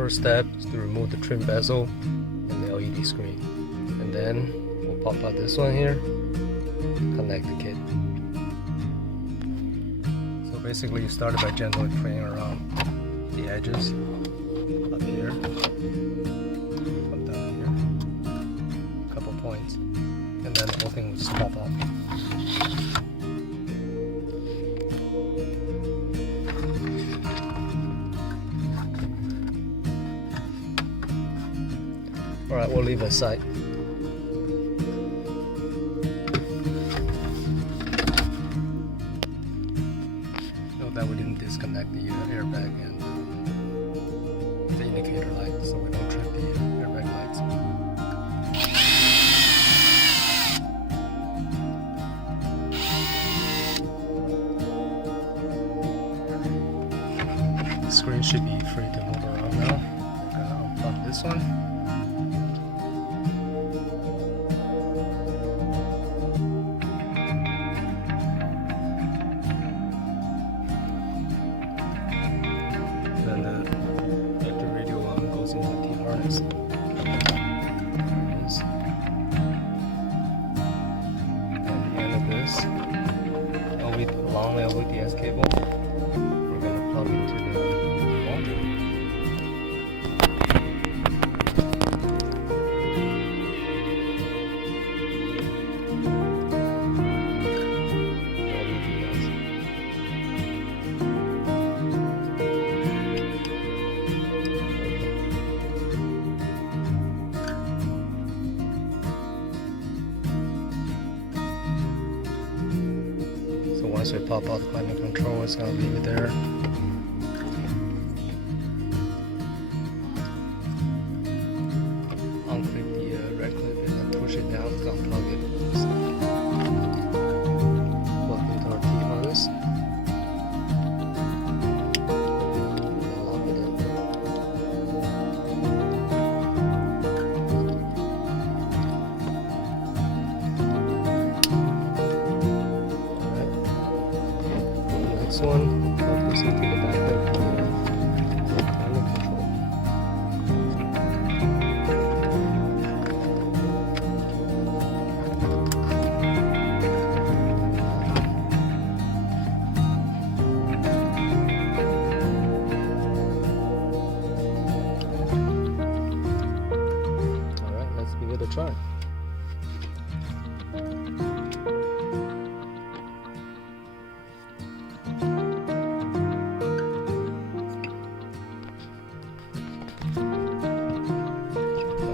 first step is to remove the trim bezel and the LED screen. And then we'll pop out this one here, connect the kit. So basically you started by gently playing around the edges up here, come down here, a couple points, and then the whole thing will just pop off. Alright, we'll leave it aside. Note that we didn't disconnect the airbag and the indicator light, so we don't trip the airbag lights. The screen should be free to move around now. We're gonna unplug this one. Then the active radio one goes into the T-harness. There it is. And the end of this, along the LVDS cable, we're going to plug into the module. Once we pop out the climate control, it's going to leave it there. Unclip the red clip and then push it down to unplug it. Plug into our T-harness. And then lock it in. One, plug this into the back of the climate control. Alright, let's give it a try.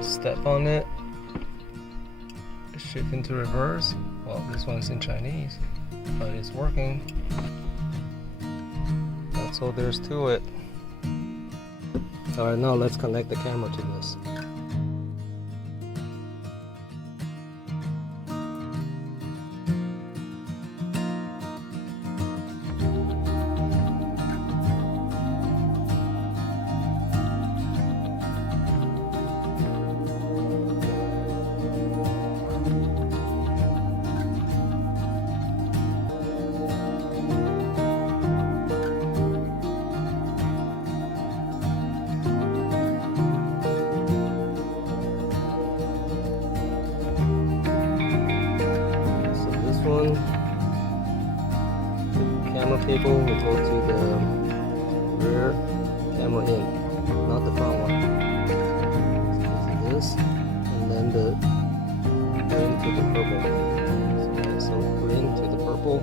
Step on it, shift into reverse. Well, this one's in Chinese, but it's working. That's all there's to it. Alright, now let's connect the camera to this. Camera cable will go to the rear camera in, not the front one. So this, and then the green to the purple. So green to the purple.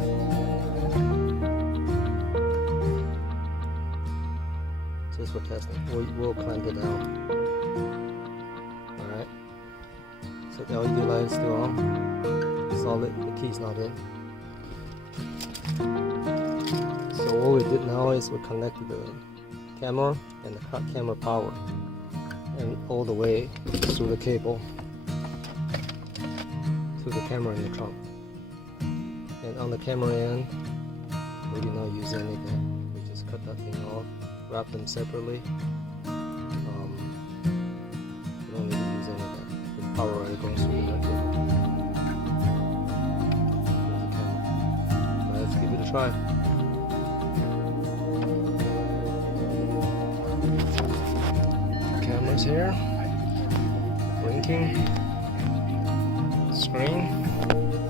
Just for testing. We'll clamp it down. Alright. So the LED light is still on. Solid, the key's not in. So what we did now is we connected the camera and the camera power and all the way through the cable to the camera in the trunk. And on the camera end, we did not use any of that. We just cut that thing off, wrap them separately. We don't need to use any of that. The power already goes through that cable. Let's give it a try. is here. Blinking. Screen.